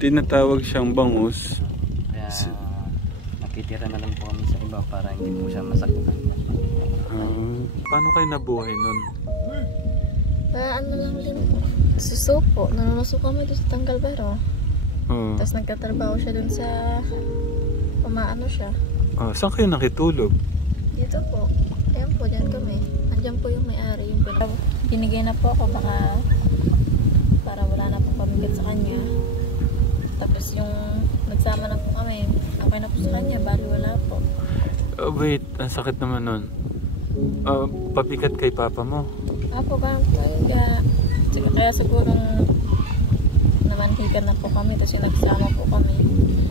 Tinatawag siyang bangus. Kaya nakitira na lang po kami sa iba para hindi po siya masaktan. Paano kayo nabuhay nun? Ano lang din po. Susupo. Nanunusok kami doon sa Tanggalbero. Tapos nagtatrabaho siya doon sa umaano siya. Saan kayo nakitulog? Dito po. Ayan po, dyan kami. Andyan po yung may-ari. Binigay na po ako baka para wala na po pamigit sa kanya. Tapos yung nagsama na po kami, okay na po sa kanya, bali wala po. Wait, ang sakit naman nun. Pabigat kay papa mo? Apo ba? Kaya siguro namanhikan na po kami, tapos yung nagsama po kami.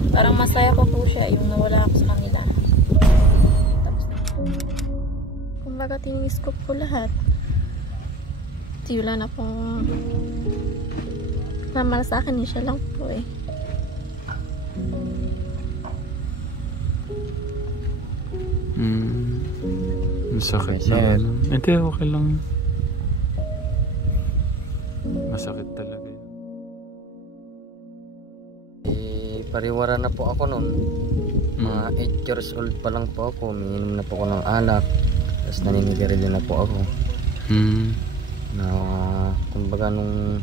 Parang masaya pa po siya yung nawala ako sa kanila. Tapos kumbaga tininis ko po lahat. Wala na pong namal sa akin, siya lang po eh. Masakit naman. Hindi, okay lang. Masakit talaga yun. Pariwara na po ako noon. Mga 8 years old pa lang po ako. Umiinom na po ako ng alak. Tapos naninigarilyo na po ako. Na kumbaga nung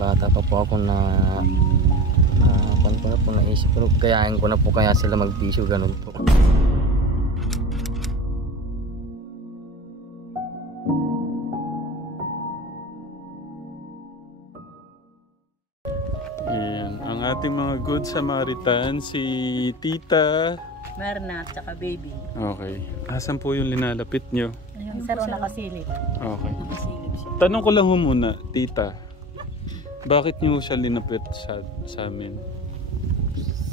bata pa po ako na ko na po naisip ko. Kayain ko na po kaya sila magbisyo, ganun po. Ating mga good Samaritan, si Tita Merna at saka baby. Okay. Asan po yung linalapit nyo? Yung sir nakasilip. Okay. Nakasilip siya. Tanong ko lang ho muna, Tita. Bakit nyo siya linapit sa amin?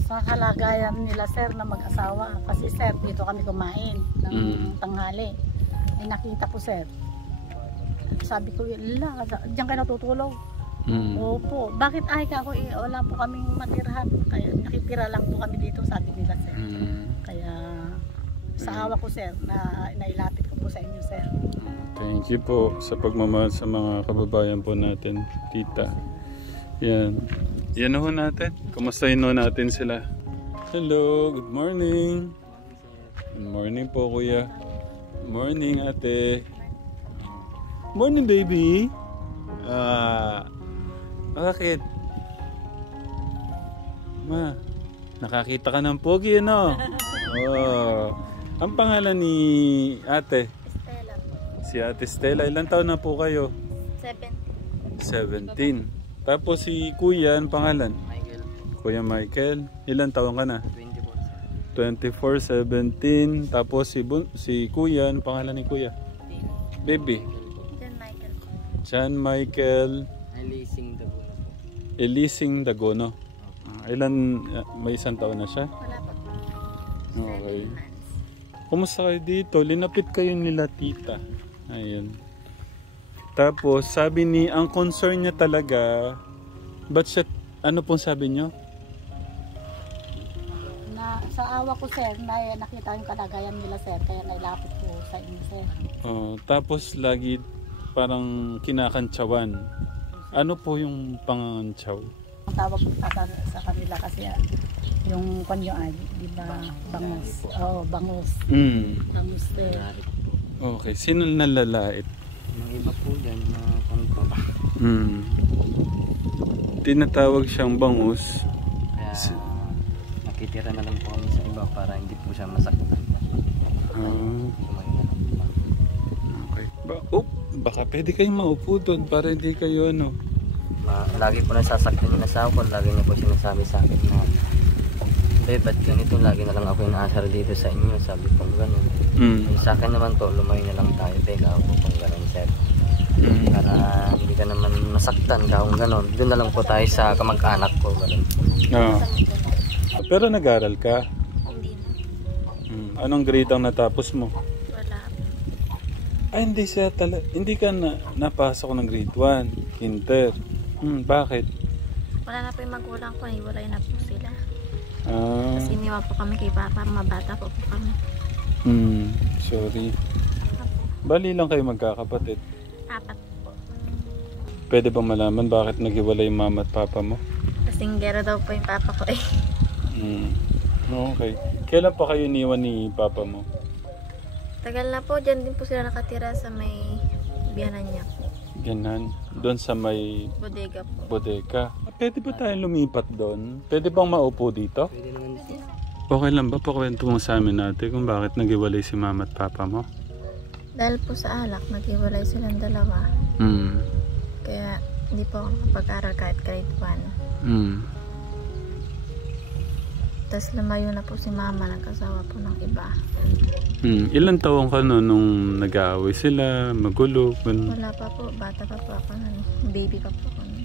Sa kalagayan nila sir na mag-asawa. Kasi sir, dito kami kumain ng tanghali. Nakita ko sir. Sabi ko, diyan kayo natutulog. Opo. Bakit ay ka ako wala po kaming matirahan. Kaya nakitira lang po kami dito, sabi nila sir. Kaya sa awa ko sir, na nailapit ko po sa inyo sir. Thank you po sa pagmamahal sa mga kababayan po natin, Tita. Yan. Yan ho natin. Kumustahin ho natin sila. Hello, good morning. Good morning po kuya. Good morning ate. Morning baby. Bakit? Ma, nakakita ka ng pogi, ano? Ang pangalan ni ate? Stella po. Si ate Stella. Ilan taon na po kayo? 17. Tapos si kuya, ang pangalan? Michael. Kuya Michael. Ilan taon ka na? 24. 17. Tapos si kuya, ang pangalan ni kuya? Baby. John Michael. Elising Dagono. Ilan, may isang taon na siya? Wala pa po. Okay. Kumusta kayo dito? Linapit kayo nila tita. Ayun. Tapos sabi ang concern niya talaga, ba't siya, ano pong sabi niyo? Na, sa awa ko sir, nakita yung kalagayan nila sir, kaya nailapit ko sa inyo sir. Tapos lagi parang kinakantsawan. Ano po yung pangangantsaw? Ang tawag ko sa kanila kasi yung kanyo ay, di ba, bangus. Bangus. Bangus sir. Okay, sino nalalait? Mga iba po dyan na kanto. Tinatawag siyang bangus. Kaya nakitira na lang po kami sa iba para hindi po siya masaktan. Okay. Baka pwede kayong maupo doon para hindi kayo ano. Lagi po nasasaktan yung asawa ko. Lagi niya po sinasabi sa akin na ba't ganito, lagi na lang ako inaasar dito sa inyo. Sabi po gano'n. Sa akin naman po, lumayo na lang tayo. Teka po pong gano'n sir. Para hindi ka naman masaktan kung gano'n. Doon na lang po tayo sa kamag-anak ko. Pero nag-aral ka? Hindi na. Anong grade ang natapos mo? Wala. Ay, hindi ka napasok ng grade 1, Inter. Bakit? Wala na po yung magulang ko, hiwalay na po sila. Kasi iniwan po kami kay papa, mabata po kami. Sorry. Bali lang kayo magkakapatid? 4 po. Pwede bang malaman bakit naghiwalay yung mama at papa mo? Kasi lasinggero daw po yung papa ko eh. Okay. Kailan pa kayo iniwan ni papa mo? Tagal na po, dyan din po sila nakatira sa may biyanan niya po. Ganan. Doon sa may Bodega po. bodega. Pwede ba tayong lumipat doon? Pwede bang maupo dito? Pwede naman po. Okay lang ba? Pakwento mo sa amin natin kung bakit nag-iwalay si mama at papa mo? Dahil po sa alak, nag-iwalay silang dalawa. Kaya hindi po ako nakapag-aral kahit grade 1. Tapos lumayo na po si mama, nag-asawa po ng iba. Ilan taong ka no, nung nag-aaway sila, magulo? Wala pa po, bata pa po ako nun. Baby pa po ako nun.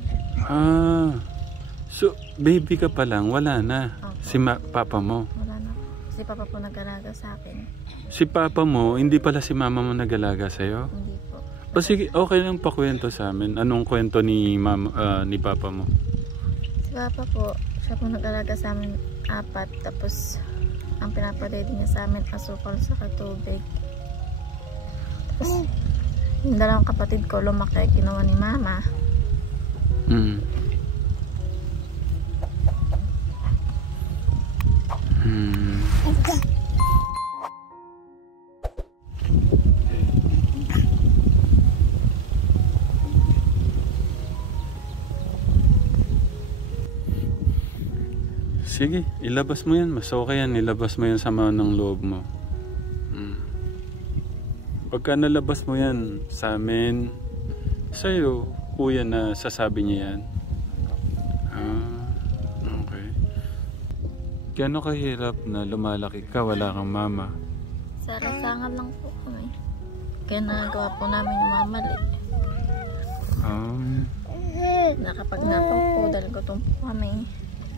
So baby ka pa lang, wala na. Opo. Si papa mo? Wala na po. Si papa po nag-alaga sa akin. Si papa mo, hindi pala si mama mo nag-alaga sa'yo? Hindi po. O sige, okay lang pakwento sa amin. Anong kwento ni ni papa mo? Si papa po, siya po nag-alaga sa amin 4. Tapos ang pinapadede niya sa amin asukal sa katubig. Tapos yung dalawang kapatid ko lumaki, kinuha ni mama. Sige, ilabas mo yan. Mas okay yan. Ilabas mo yan sa mga ng loob mo. Pagka nalabas mo yan sa amin, sa'yo, kuya na sasabi niya yan. Okay. Gano'n kahirap na lumalaki ka, wala kang mama? Sa rasangan lang po kami. Kaya nagawa po namin yung mga mali. Nakapagnapaw po dahil gutom po kami.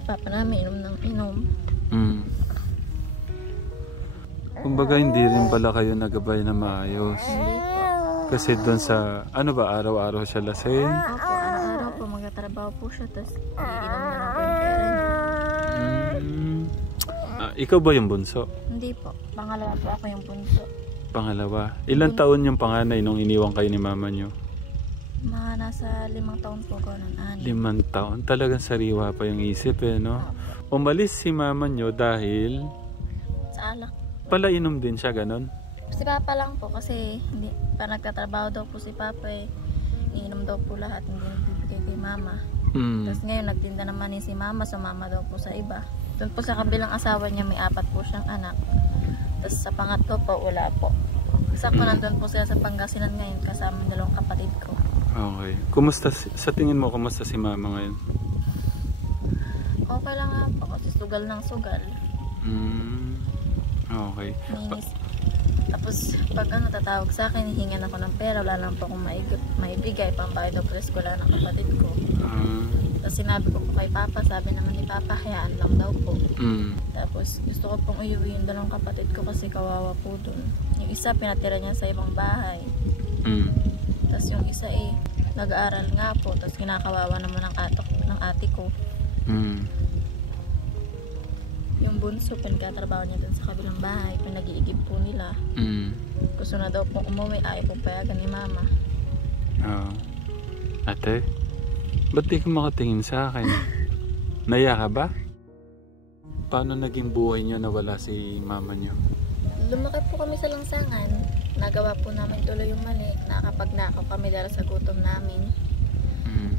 Papa namin inom ng inom. Kumbaga hindi rin pala kayo nagabay na maayos. Hindi po. Kasi doon sa, ano ba, araw-araw siya lasing? Opo, araw-araw po magtatrabaho po siya. Tapos iinom na lang po yung pera niya. Ikaw ba yung bunso? Hindi po. Pangalawa po ako yung bunso. Pangalawa. Ilang taon yung panganay nung iniwan kayo ni mama nyo? Mga nasa 5 taon po ko nun. 5 taon? Talagang sariwa pa yung isip eh, no? Umalis si mama nyo dahil Sa alak. pala inom din siya, ganon? Si Papa lang po kasi hindi pa nagtatrabaho daw po si Papa eh. Iniinom daw po lahat, hindi nagbibigay kay Mama. Tapos ngayon nagtinda naman ni si Mama, sumama daw po sa iba. Doon po sa kabilang asawa niya may 4 po siyang anak. Tapos sa pangatlo po wala po. Sakto nandun po sila sa Pangasinan ngayon kasama ng 2 kapatid ko. Okay. Kumusta, sa tingin mo, kumusta si mama ngayon? Okay lang nga po kasi sugal ng sugal. Okay. Minis. Tapos pag tatawag sa akin, hihingan ako ng pera, wala lang po akong maibigay, pambayad daw po sa eskwela ng kapatid ko. Tapos sinabi ko po kay Papa, sabi naman ni Papa, hayaan lang daw po. Tapos gusto ko pong uyuwi yung 2 kapatid ko kasi kawawa po dun. Yung isa pinatira niya sa ibang bahay. Tapos yung isa nag-aaral nga po, tapos kinakawawa naman ng ate ko. Yung bunso, pinagkatrabaho niya dun sa kabilang bahay, pinag-iigib po nila. Gusto na daw pong umuwi, ayaw pong payagan ni Mama. Ate, ba't di ka makatingin sa akin? Naya ka ba? Paano naging buhay niyo na wala si mama niyo? Lumaki po kami sa langsangan. Nagawa po namin tuloy yung mali. Nakapagnakaw kami dahil sa gutom namin.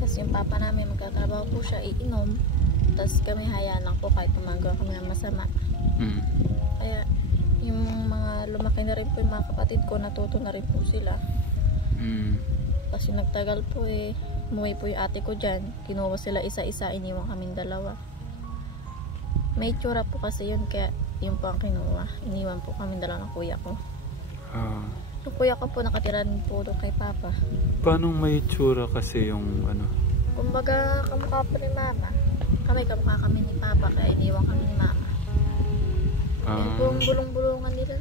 Tapos yung papa namin magkatrabaho po siya, iinom. Tapos kami hayaan lang po kahit tumagawa kami ng masama. Kaya yung mga lumaki na rin po yung mga kapatid ko, natuto na rin po sila. Tapos yung nagtagal po umuwi po yung ate ko dyan. Kinuha sila isa-isa, iniwan kaming 2. May tsura po kasi yun, kaya yun po ang kinuha. Iniwan po kaming 2 ng kuya ko. Yung kuya ko po nakatira din po doon kay Papa. Paano may tsura kasi yung ano? Kumbaga kamukha po ni Mama. Kami kamukha kami ni Papa, kaya iniwan kami ni Mama. Yun po ang bulong-bulungan nila.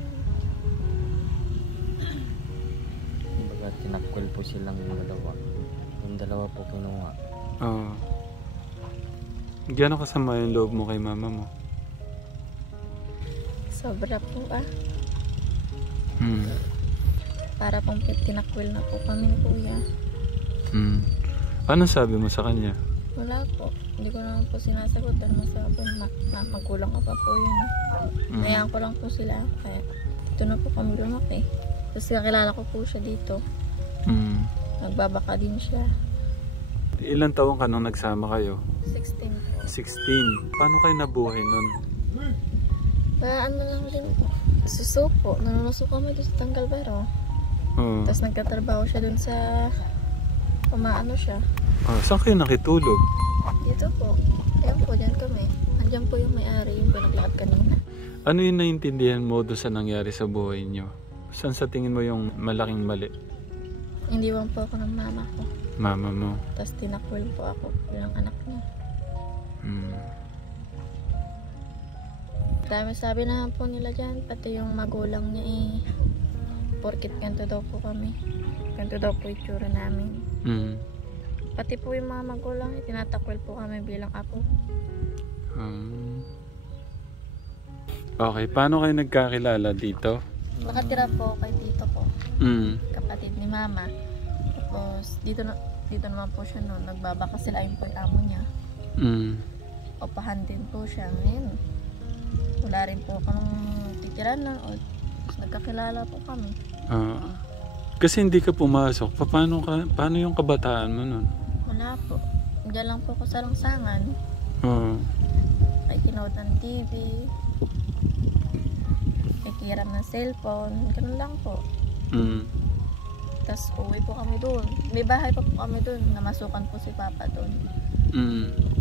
Kumbaga tinakwil po silang 2. Yung 2 po kinuha. Gano'n kasama yung loob mo kay mama mo? Sobra po Para pong tinakwil na po kami ni Kuya. Anong sabi mo sa kanya? Wala po. hindi ko naman po sinasagot dahil masaya po, magulang ko pa po yun. Hayaan ko lang po sila, kaya dito na po kami lumaki. Tapos kakilala ko po siya dito. Nagbabaka din siya. Ilan taon ka nung nagsama kayo? 16 po. 16. Paano kayo nabuhay nun? Ano lang din po. Susupo. Nanunuso kami doon sa Tanggalbero. Tapos nagkatrabaho siya doon sa pumaano siya. Saan kayo nakitulog? Dito po. Ayan po, dyan kami. Andiyan po yung may-ari, yung pinaglakad kanina. Ano yung naintindihan mo doon sa nangyari sa buhay nyo? Saan sa tingin mo yung malaking mali? Iniwan po ako ng mama ko. Mama mo? Tapos tinakwil po ako bilang anak niya. Dami sabi na po nila dyan, pati yung magulang niya porkit ganito daw po kami. Ganito daw po itsura namin. Pati po yung mga magulang, tinatakwil po kami bilang apo. Okay, paano kayo nagkakilala dito? Nakatira po kay tito po. Kapatid ni mama. Tapos dito naman po siya noon. Nagbabaka sila, ayun po yung amo niya. Opahan din po siya. Ngayon, wala rin po kami titiran na. Tapos nagkakilala po kami. Kasi hindi ka pumasok. Paano yung kabataan mo nun? Wala po. Diyan lang po ako sa langsangan. Ay kinood ng TV. Ay kiram ng cellphone. Ganun lang po. Tapos uwi po kami doon. May bahay pa po kami doon. Namasukan po si Papa doon.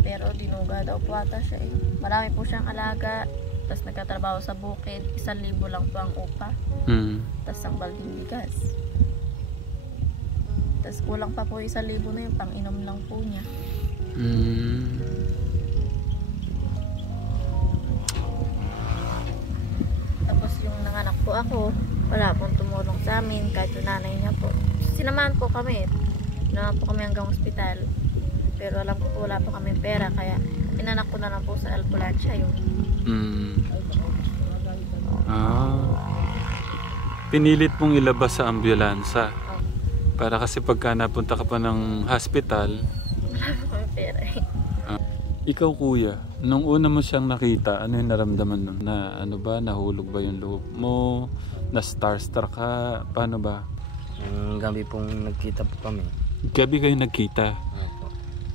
Pero dinuga daw po ata siya eh. Marami po siyang alaga. Tapos nagkatrabaho sa bukid. 1,000 lang po ang upa. Tapos ang balding bigas. Tapos kulang pa po 1,000 na yun. Pang-inom lang po niya. Tapos yung nanganak po ako, wala pong tumulong sa amin. Kahit yung nanay niya po. Sinamahan po kami. Sinamahan po kami hanggang ospital. Pero alam ko po wala po kami pera. Kaya inanak ko na lang po sa ambulansya yun. Pinilit mong ilabas sa ambulansya. Para kasi pagka napunta ka pa ng hospital, wala po kami pera eh. Ikaw kuya, nung una mo siyang nakita, ano yung naramdaman nun? Na ano ba, nahulog ba yung loob mo? Na starstruck ka? Paano ba? Gabi pong nagkita po kami. Gabi kayo nagkita?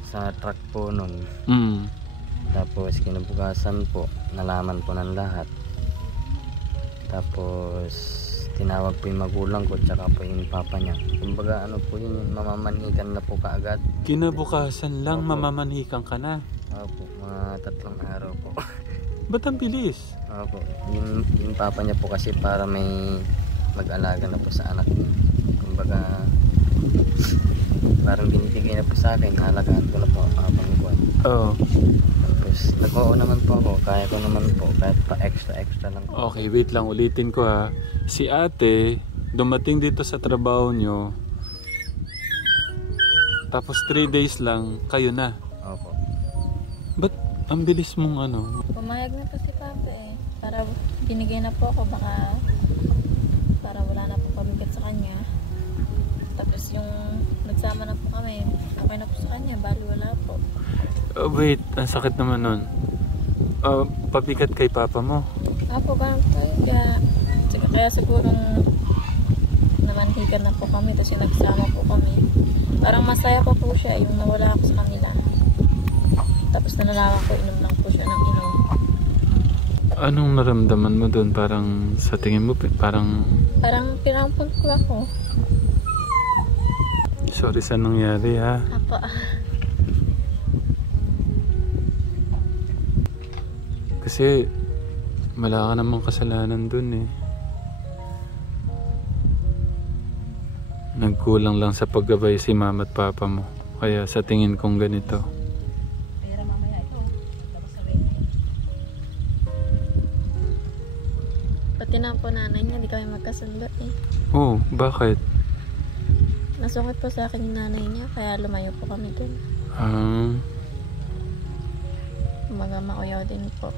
Sa truck po nun. Tapos kinabukasan po, nalaman po ng lahat. Tapos tinawag po yung magulang ko tsaka po yung papa niya. Kumbaga ano po yun, mamamanhikan na po kaagad. Kinabukasan lang, mamamanhikan ka na? Opo, mga 3 araw po. Ba't ang bilis? Opo, yung papa niya po kasi para may mag-alaga na po sa anak niya. Kumbaga parang binibigay na po sa akin, halagaan ko na po habang buwan. Tapos nag-oo naman po ako, kaya ko naman po, kahit pa extra lang po. Okay, wait lang, ulitin ko ha. Si ate, dumating dito sa trabaho nyo, tapos 3 days lang, kayo na. Opo. Ba't ang bilis mong ano? Pumayag na po si Papa eh. Para binigay na po ako, baka para wala na po pabigat sa kanya. Tapos yung nagsama na po kami, okay na po sa kanya, bali wala po. Wait, ang sakit naman nun. Pabigat kay papa mo? Apo, parang kaya siguro namanhikan na po kami, tapos yung nagsama po kami. Parang masaya pa po siya yung nawala ako sa kanila. Tapos nalalaman ko, inom lang po siya ng inom. Anong naramdaman mo doon? Parang sa tingin mo, parang pinampun ko ako. Sorry sa nangyari ha. Apo. Kasi wala ka namang kasalanan dun eh. Nagkulang lang sa paggabay si mama at papa mo. Kaya sa tingin kong ganito. Pera mamaya ito. Tapos sa rent. Pati na po nanay niya, di kami magkasundo eh. Oh, bakit? Nasungit po sa akin yung nanay niya, kaya lumayo po kami dun. Mga mauyaw din po.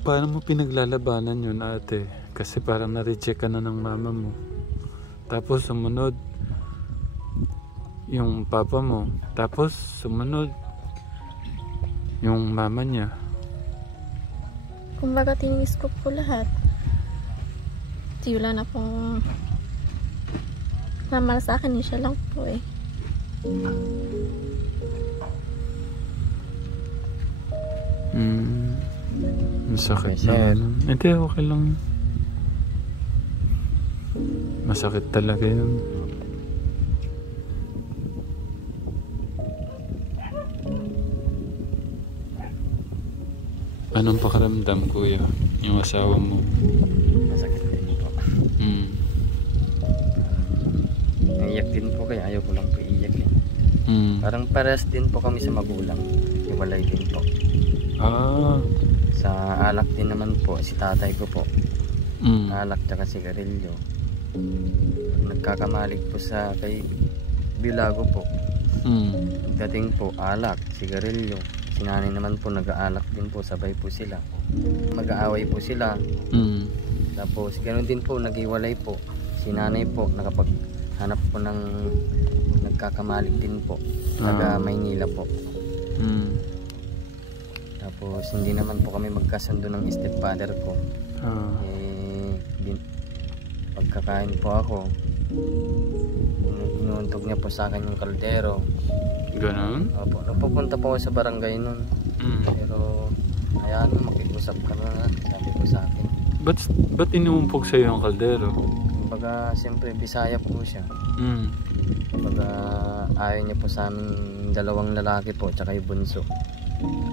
Paano mo pinaglalabanan yun ate? Kasi parang na-reject ka na ng mama mo. Tapos sumunod, yung papa mo. Tapos sumunod yung mama niya. Kumbaga tininis ko po lahat. Di wala na pong mamala sa akin, siya lang po eh. Masakit Okay, sir. naman. Hindi, okay lang. Masakit talaga yun. Anong pakiramdam, kuya? Yung asawa mo? Masakit din po. Naiyak din po kaya ayaw ko lang po iiyak eh. Parang pares din po kami sa magulang. Iwalay din po. Sa alak din naman po, si tatay ko po. Alak tsaka sigarilyo. Nagkakamalig po sa kay Bilago po. Dating po, alak, sigarilyo. Si nanay naman po nag-aalak din po, sabay po sila. Mag-aaway po sila. Tapos ganoon din po, nag-iwalay po. Si nanay po nakapaghanap po ng nagkakamalig din po. Taga Maynila po. Tapos hindi naman po kami magkasundo ng stepfather ko. Pagkakain po ako, inuuntog niya po sa akin yung kaldero. Ganon? Opo, napupunta po ako sa barangay nun. Pero hayaan mo, makiusap ka na, sabi ko sa akin. Ba't inuumpog sa'yo ang kaldero? Kumbaga, siyempre, Bisaya po siya. Kumbaga, ayaw niya po sa amin, dalawang lalaki po, tsaka yung bunso.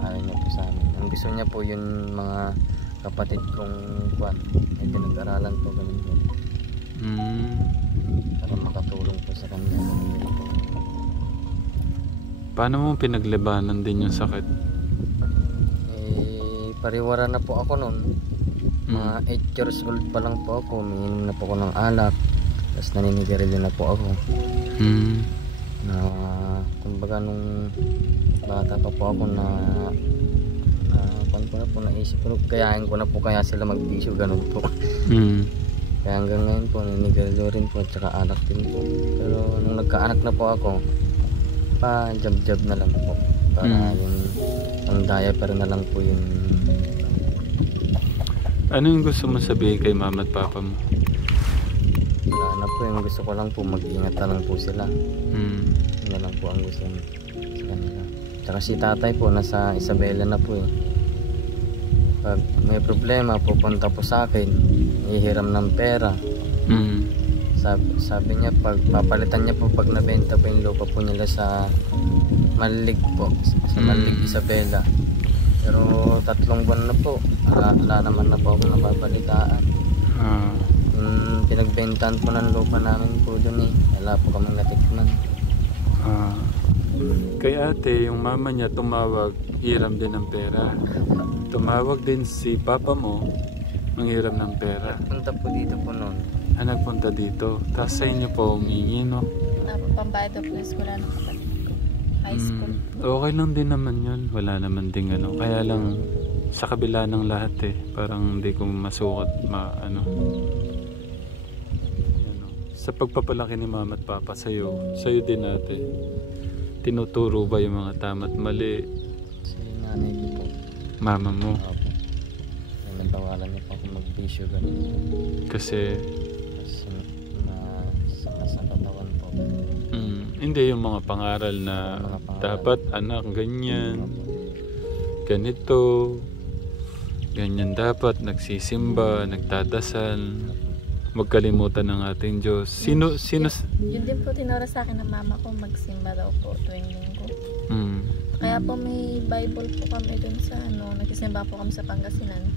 Ayaw niya po sa amin. Ang gusto niya po yung mga kapatid kong kwan, may pinag-aralan po, ganun po. Para makatulong po sa kanya. Paano mo pinaglabanan din yung sakit? Pariwara na po ako noon. Mga 8 years old pa lang po ako. Umiinom na po ako ng alak. Tapos naninigarilyo na po ako. Na kumbaga nung bata pa po ako na pan ko na po naisip ko. Kayain ko na po kaya sila magbisyo. Ganun po. Kaya hanggang ngayon po naninigarilyo rin po. Tsaka alak din po. Pero nung nagkaanak na po ako, pa-jab-jab na lang po. Para yung ang diaper na lang po yung... Ano yung gusto mo sabihin kay mama at papa mo? Wala na po, yung gusto ko lang po mag-ingat na lang po sila. Yun na lang po ang gusto mo sa kanila. Tsaka si tatay po nasa Isabela na po eh. Pag may problema pupunta po sa akin, hihiram ng pera. Sabi niya, pag papalitan niya po pag nabenta po yung lupa po nila sa Malig po, sa Malig Isabela. Pero 3 buwan na po, wala naman na po ako nababalitaan. Yung pinagbentahan po ng lupa namin po dun eh, wala po kami natikman. Kay ate, yung mama niya tumawag, hiram din ng pera. Tumawag din si papa mo, manghiram ng pera. Punta po dito po noon. Nagpunta dito. Tapos sa inyo po humingi, no? Pambayad daw po yung eskwela ng kapatid ko. High school. Okay lang din naman yun. Wala naman ding ano. Kaya lang sa kabila ng lahat eh. Parang hindi ko masukat ano. Sa pagpapalaki ni mama at papa sa'yo din ate. Tinuturo ba yung mga tama at mali? Si nanay ko po. Mama mo? Opo. Nagbawalan niya po ako mag-bisyo ganun. Kasi sa katawan po. Hindi yung mga pangaral na dapat anak ganyan, ganito, ganyan dapat, nagsisimba, nagdadasal, magkalimutan ng ating Diyos. Sino? Yun din po tinuro sa akin ng mama ko, magsimba daw po tuwing linggo. Kaya po may Bible po kami dun sa nagsisimba po kami sa Pangasinan.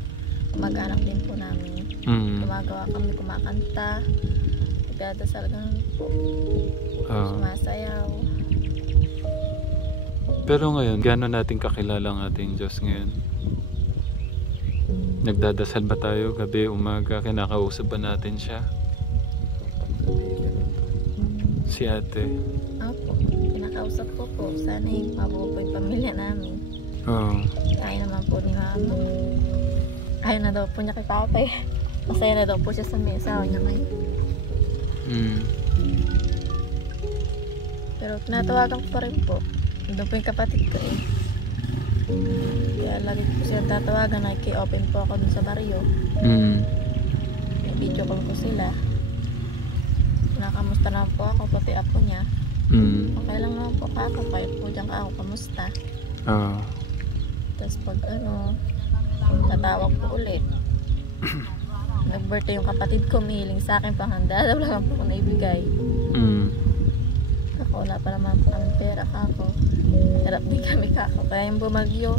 Mag-anak din po namin. Gumagawa kami, kumakanta, nagdadasal ganun po. Sumasayaw. Pero ngayon, gaano natin kakilala ang ating Diyos ngayon? Nagdadasal ba tayo gabi, umaga? Kinakausap ba natin siya? Si ate? Opo, kinakausap ko po. Sana mabuo po yung pamilya namin. Kaya naman po ni mama. Ayaw na daw po niya kay papa eh. Masaya na daw po siya sa may asawa niya ngayon. Pero tinatawagan ko pa rin po. Doon po yung kapatid ko eh. Kaya lagi ko sila tatawagan, naki-open po ako dun sa baryo. Video call ko sila. Nakamusta na po ako, pati apo niya. Okay lang naman po ako, kahit po dyan ka ako, kamusta. Tapos pag tatawag po ulit. Nag-birthday yung kapatid ko, mihiling sa akin, panghanda daw lang po ako naibigay. Ako, wala pa naman po kami pera kako. Hirap din kami kako. Kaya yung bumagyo,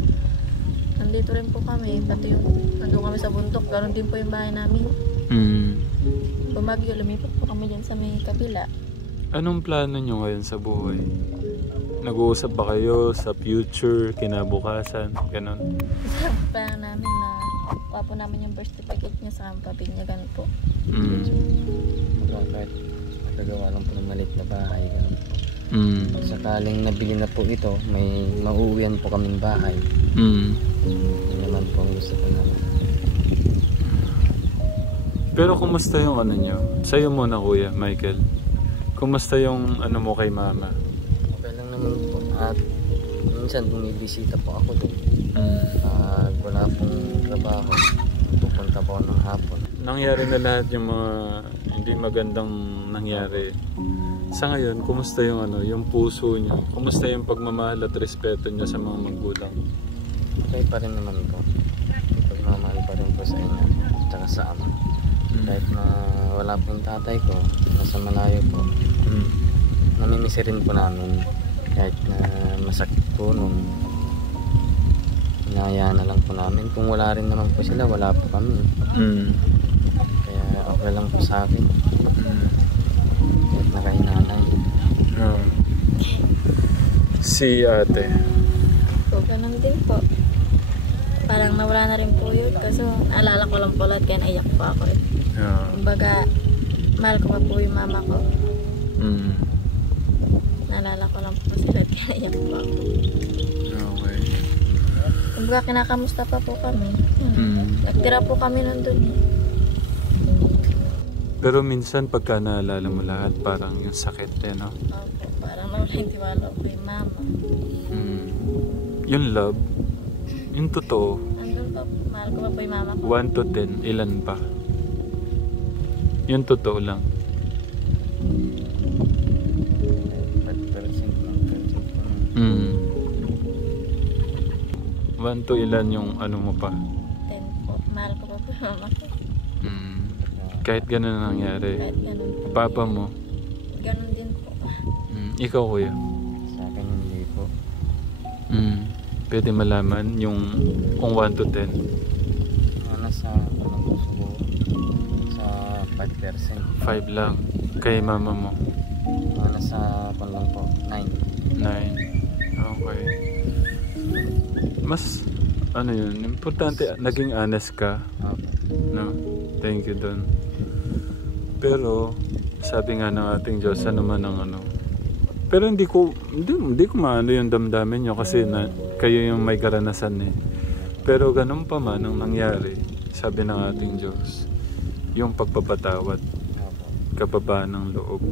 nandito rin po kami. Pati yung nandun kami sa bundok, ganoon din po yung bahay namin. Bumagyo, lumipat po kami dyan sa may kabila. Anong plano nyo ngayon sa buhay? Nag-uusap ba kayo sa future, kinabukasan, ganon? Sabi pa namin na kuha po namin yung birth certificate niya sa pabinyagan po. Kahit magagawa lang po ng maliit na bahay. Sakaling nabili na po ito, may mauuwian po kaming bahay. Yun naman po ang gusto ko naman. Pero kumusta yung ano nyo? Sa'yo muna Kuya Michael. Kumusta yung ano mo kay mama? Okay lang naman po. At minsan bumibisita po ako doon. Wala pong trabaho. Pupunta po ng hapon. Nangyari na lahat yung mga hindi magandang nangyari. Sa ngayon, kumusta yung ano, yung puso nyo? Kumusta yung pagmamahal at respeto nyo sa mga magulang? Okay pa rin naman po. May pagmamahal pa rin po sa inyo. Tsaka sa ama. Kahit na wala po yung tatay ko, nasa malayo po. Namimisi rin po namin. Kahit na masakit po nung hinahayaan na lang po namin. Kung wala rin naman po sila, wala po kami. Kaya okay lang po sa akin. Kahit nakahinanay. Si ate? So, ganun din po. Parang nawala na rin po yun. Kaso naalala ko lang po lahat kaya naiyak po ako eh. Kumbaga, mahal ko pa po yung mama ko. Naalala ko lang po sila at kaya naiyak po ako. Okay. Kumbaga, kinakamusta pa po kami. Nagtira po kami nandun. Pero minsan pagka naalala mo lahat, parang yung sakit eh, no? Opo, parang nawala yung tiwala ko yung mama. Yung love, yung totoo. Nandun po, mahal ko pa po yung mama ko. 1 to 10, ilan pa? Yung totoo lang. 1 to ilan yung ano mo pa? 10 po, mahal ko pa po yung mama ko. Kahit ganun ang nangyari. Kahit ganun po. Papa mo? Ganun din po. Ikaw Kuya? Sa akin hindi po. Pwede malaman yung kung 1 to 10? Nasa sa 5%. 5 lang. Kay mama mo? Nasa lang po 9. 9. Okay. Mas ano yun, importante naging honest ka. No? Thank you Don. Pero sabi nga ng ating Diyos, ano man ang ano. Pero hindi ko maano yung damdamin nyo kasi kayo yung may karanasan eh. Pero ganun pa man ang nangyari, sabi ng ating Diyos, yung pagpapatawad, kababaan ng loob,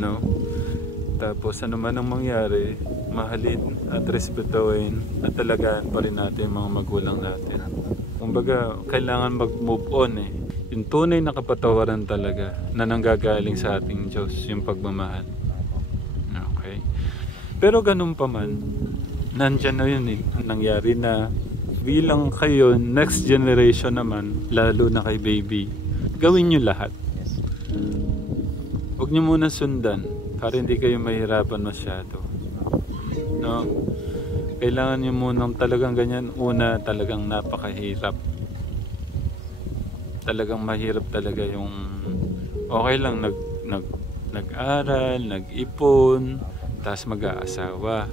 no? Tapos ano man ang mangyari, mahalin at respetuhin at talagaan pa rin natin yung mga magulang natin. Kumbaga, kailangan mag-move on eh. Yung tunay na kapatawaran talaga na nanggagaling sa ating Diyos, yung pagmamahal. Okay. Pero ganun pa man, nandyan na yun eh. Nangyari na bilang kayo, next generation naman, lalo na kay baby, gawin nyo lahat. Huwag nyo muna sundan para hindi kayo mahirapan masyado. No? Kailangan nyo munang talagang ganyan. Una, talagang napakahirap. Talagang mahirap talaga yung okay lang nag-aral, nag-ipon, tapos mag-aasawa.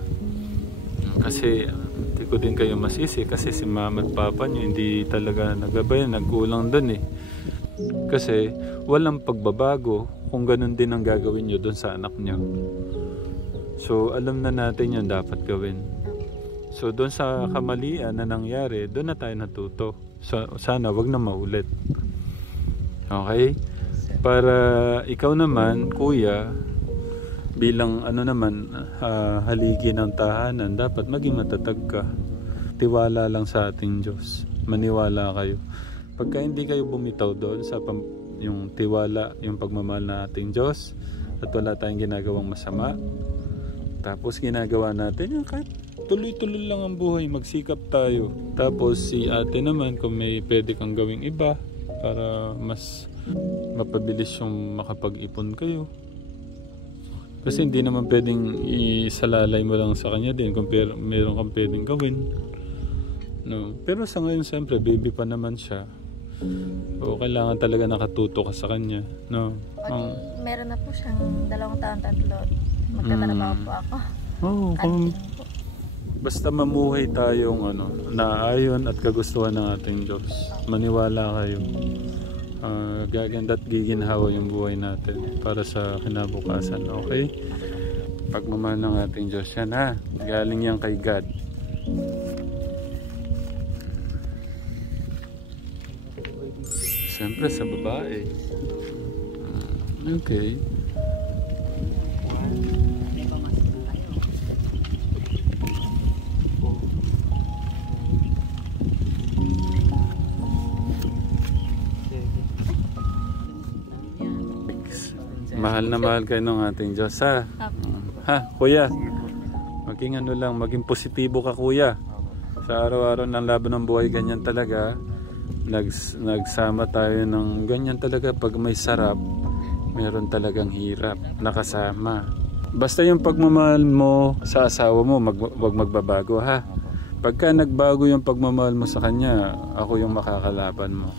Kasi hindi ko din kayo masisi kasi si mama at papa nyo hindi talaga nagabayan, nagkulang dun eh. Kasi walang pagbabago kung ganun din ang gagawin nyo dun sa anak nyo. So alam na natin yung dapat gawin. So dun sa kamalian na nangyari, dun na tayo natuto. So, sana wag na maulit. Okay? Para ikaw naman, kuya, bilang ano naman, haligi ng tahanan, dapat maging matatag ka. Tiwala lang sa ating Diyos. Maniwala kayo. Pagka hindi kayo bumitaw doon sa yung tiwala, yung pagmamahal na ating Diyos, at wala tayong ginagawang masama, tapos ginagawa natin yung kahit tuloy-tuloy lang ang buhay, magsikap tayo. Tapos si ate naman, kung may pwede kang gawing iba para mas mapabilis yung makapag-ipon kayo. Kasi hindi naman pwedeng isalalay mo lang sa kanya din kung meron kang pwedeng gawin. No. Pero sa ngayon, siyempre, baby pa naman siya. O kailangan talaga nakatuto ka sa kanya. No. Meron na po siyang 2 taon, 3. Magtatrabaho po ako. Oo, basta mamuhay tayong naayon at kagustuhan ng ating Diyos. Maniwala kayo. Gaganda at giginhawa yung buhay natin para sa kinabukasan. Okay? Pagmamahal ng ating Diyos yan, ha? Galing yan kay God. Siyempre sa babae. Okay. Mahal na mahal kayo ng ating Diyos, ha? Ha, kuya? Maging maging positibo ka, kuya. Sa araw-araw ng laban ng buhay, ganyan talaga. Nagsama tayo ng ganyan talaga. Pag may sarap, meron talagang hirap. Nakasama. Basta yung pagmamahal mo sa asawa mo, wag magbabago, ha? Pagka nagbago yung pagmamahal mo sa kanya, ako yung makakalaban mo.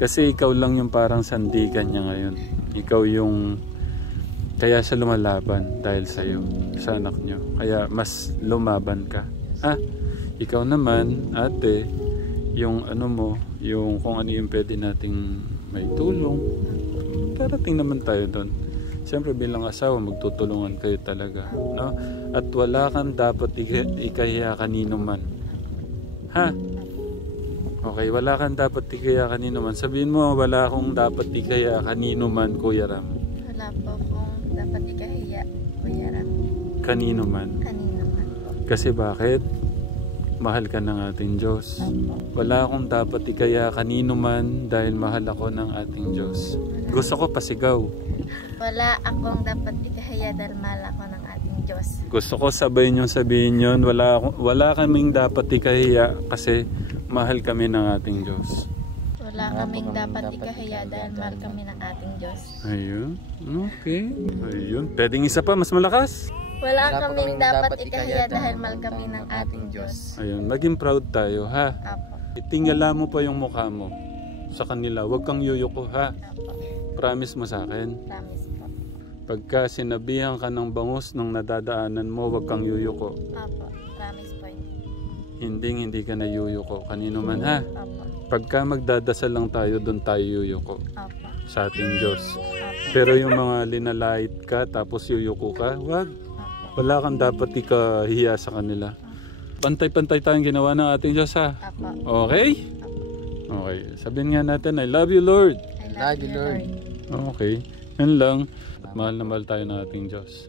Kasi ikaw lang yung parang sandigan niya ngayon. Ikaw yung kaya siya lumalaban dahil sa'yo, sa anak niyo. Kaya mas lumaban ka. Ikaw naman, ate, yung yung kung ano yung pwede nating may tulong. Darating naman tayo doon. Siyempre bilang asawa, magtutulungan kayo talaga. No? At wala kang dapat ikahiya kanino man. Ha? Okay, wala kang dapat ikaya kanino man. Sabihin mo, wala akong dapat ikaya kanino man, Kuya Ram. Wala po akong dapat ikahiya, Kuya Ram. Kanino man. Kanino man. Kasi bakit? Mahal ka ng ating Diyos. Wala akong dapat ikaya kanino man dahil mahal ako ng ating Diyos. Gusto ko pasigaw. Wala akong dapat ikahiya dahil mahal ako ng ating Diyos. Gusto ko sabihin yun. Wala kaming dapat ikahiya kasi mahal kami ng ating Diyos. Wala kaming dapat ikahiya dahil mahal kami ng ating Diyos. Ayun. Okay. Ayun. Pwedeng isa pa, mas malakas. Wala kaming dapat ikahiya dahil mahal kami ng ating Diyos. Ayun. Maging proud tayo, ha? Apo. Itingala mo pa yung mukha mo sa kanila. Huwag kang yuyuko, ha? Apo. Promise mo sa akin. Promise po. Pagka sinabihan ka ng bangus nung nadadaanan mo, huwag kang yuyuko. Apo. Promise po yun. Hindi ka na yuyuko. Kanino man, ha? Apo. Pagka magdadasal lang tayo, doon tayo yuyuko. Apo. Sa ating Diyos. Apo. Pero yung mga linalait ka, tapos yuyuko ka, wag. Wala kang dapat ikahiya sa kanila. Pantay-pantay tayong ginawa ng ating Diyos, ha? Apo. Okay? Okay. Sabihin nga natin, I love you, Lord. I love you, Lord. Okay. Yan lang. At mahal na mahal tayo ng ating Diyos.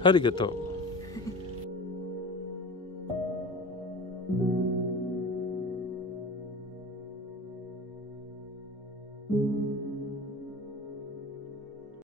Harigato.